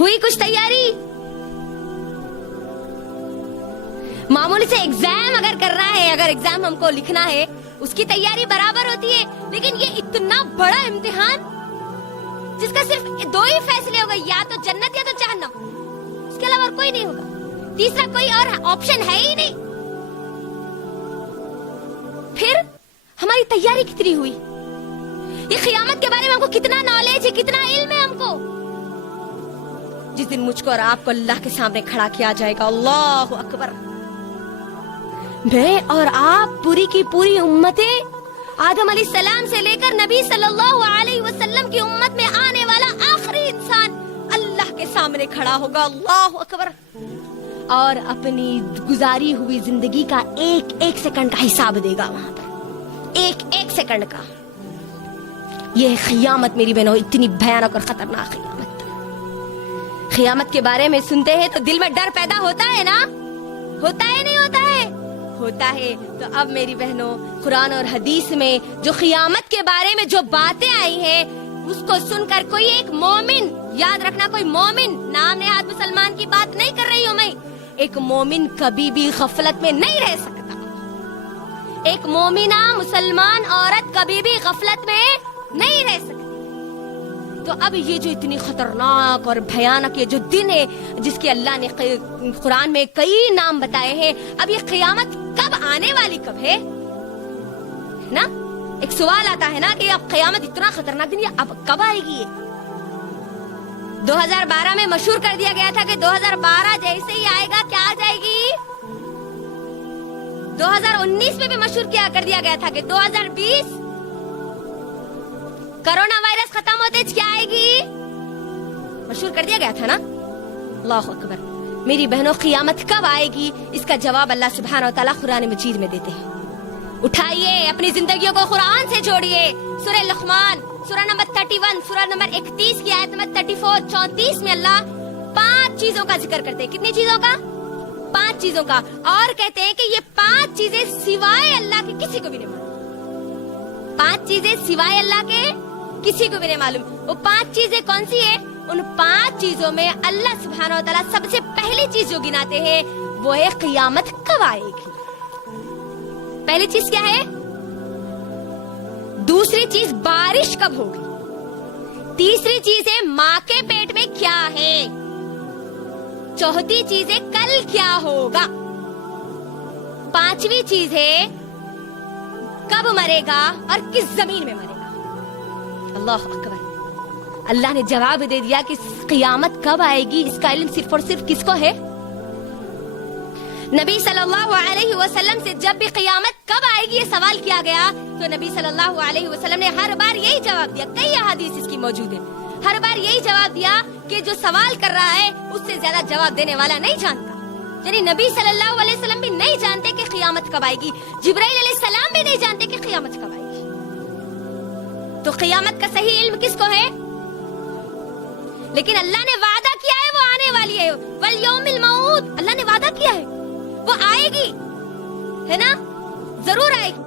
हुई कुछ तैयारी? मामूली से एग्जाम अगर करना है, अगर एग्जाम हमको लिखना है, उसकी तैयारी बराबर होती है, लेकिन ये इतना बड़ा इम्तिहान जिसका सिर्फ दो ही फैसले होगा, या तो जन्नत या तो जहन्नम, उसके अलावा और कोई नहीं होगा, तीसरा कोई और ऑप्शन है ही नहीं। फिर हमारी तैयारी कितनी हुई? ये क़यामत के बारे में हमको कितना नॉलेज है, कितना इल्म है हमको? जिस दिन मुझको और आपको अल्लाह के सामने खड़ा किया जाएगा, अल्लाहु अकबर, मैं और आप पूरी की पूरी उम्मतें, आदम अलैहिस्सलाम से लेकर नबी सल्लल्लाहु अलैहि वसल्लम की उम्मत में आने वाला आखिरी इंसान अल्लाह के सामने खड़ा होगा, अल्लाहु अकबर, और अपनी गुजारी हुई जिंदगी का एक एक सेकंड का हिसाब देगा वहां पर, एक एक सेकंड का। ये क़यामत मेरी बहनों इतनी भयानक और खतरनाक क़यामत। क़यामत के बारे में सुनते हैं तो दिल में डर पैदा होता है ना? होता है नहीं होता है? होता है। तो अब मेरी बहनों, कुरान और हदीस में जो क़यामत के बारे में जो बातें आई हैं, उसको सुनकर कोई एक मोमिन, याद रखना, कोई मोमिन, नाम नेहाद मुसलमान की बात नहीं कर रही हूँ मैं, एक मोमिन कभी भी गफलत में नहीं रह सकता। एक मोमिना मुसलमान औरत कभी भी गफलत में नहीं रह सकती। तो अब ये जो इतनी खतरनाक और भयानक ये जो दिन है, जिसके अल्लाह ने कुरान में कई नाम बताए हैं, अब ये क़यामत कब आने वाली, कब है ना? एक सवाल आता है ना कि अब क़यामत इतना खतरनाक दिन, ये अब कब आएगी? 2012 में मशहूर कर दिया गया था कि 2012 जैसे ही आएगा क्या आ जाएगी। 2019 में भी मशहूर कर दिया गया था कि 2020 कोरोना वायरस खत्म होते क्या आएगी, मशहूर कर दिया गया था ना। अल्लाहु अकबर। मेरी बहनों, क़यामत कब आएगी, इसका जवाब अल्लाह सुब्हानहू व तआला कुरान मजीद में देते हैं। उठाइए अपनी जिंदगियों को कुरान से जोड़िए। सूरह लुक़मान, सूरह नंबर 31, सूरह नंबर 31 की आयत नंबर 34, 34 में अल्लाह 5 चीजों का जिक्र करते हैं। कितनी चीजों का? 5 चीजों का। और कहते हैं कि ये 5 चीजें सिवाय अल्लाह के किसी को भी नहीं मालूम। 5 चीजें सिवाय अल्लाह के किसी को भी नहीं मालूम। वो 5 चीजें कौन सी है? उन 5 चीजों में अल्लाह सुब्हानहू व तआला सबसे पहली चीज जो गिनाते हैं वो है क़यामत कब आएगी। पहली चीज क्या है? दूसरी चीज बारिश कब होगी। तीसरी चीज है माँ के पेट में क्या है। चौथी चीज है कल क्या होगा। 5वीं चीज है कब मरेगा और किस जमीन में मरेगा। अल्लाह अकबर। अल्लाह ने जवाब दे दिया कि क़यामत कब आएगी, इसका इल्म सिर्फ और सिर्फ किसको है? नबी सल्लल्लाहु अलैहि वसल्लम से जब भी क़यामत कब आएगी ये सवाल किया गया तो नबी सल्लल्लाहु अलैहि वसल्लम ने हर बार यही जवाब दिया। कई अहादीस इसकी मौजूद है। हर बार यही जवाब दिया कि जो सवाल कर रहा है उससे ज्यादा जवाब देने वाला नहीं जानता। यानी नबी सल्लल्लाहु अलैहि वसल्लम भी नहीं जानते कि क़यामत कब आएगी, जिब्राइल अलैहिस्सलाम भी नहीं जानते कि क़यामत कब आएगी। तो क़यामत का सही इल्म किसको है? लेकिन अल्लाह ने वादा किया है वो आने वाली है। वल यौमिल मऊद, अल्लाह ने वादा किया है वो आएगी, है ना, जरूर आएगी।